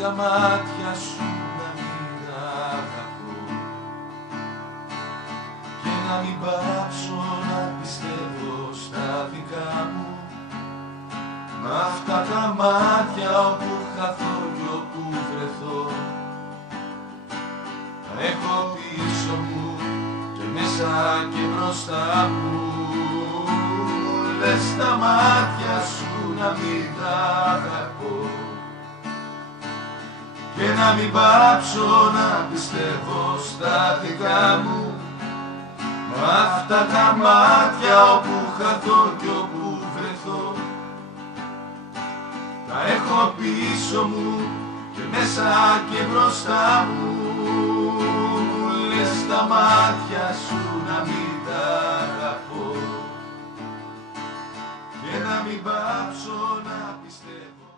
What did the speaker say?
στα μάτια σου να μην τα αγαπώ και να μην πάψω να πιστεύω στα δικά μου. Μ' αυτά τα μάτια όπου χαθώ κι όπου βρεθώ, τα έχω πίσω μου και μέσα και μπροστά μου. Λες τα μάτια σου να μην τα αγαπώ και να μην πάψω να πιστεύω στα δικά μου. Μ' αυτά τα μάτια όπου χαθώ κι όπου βρεθώ, τα έχω πίσω μου και μέσα και μπροστά μου. Λες τα μάτια σου να μην τα αγαπώ και να μην πάψω να πιστεύω.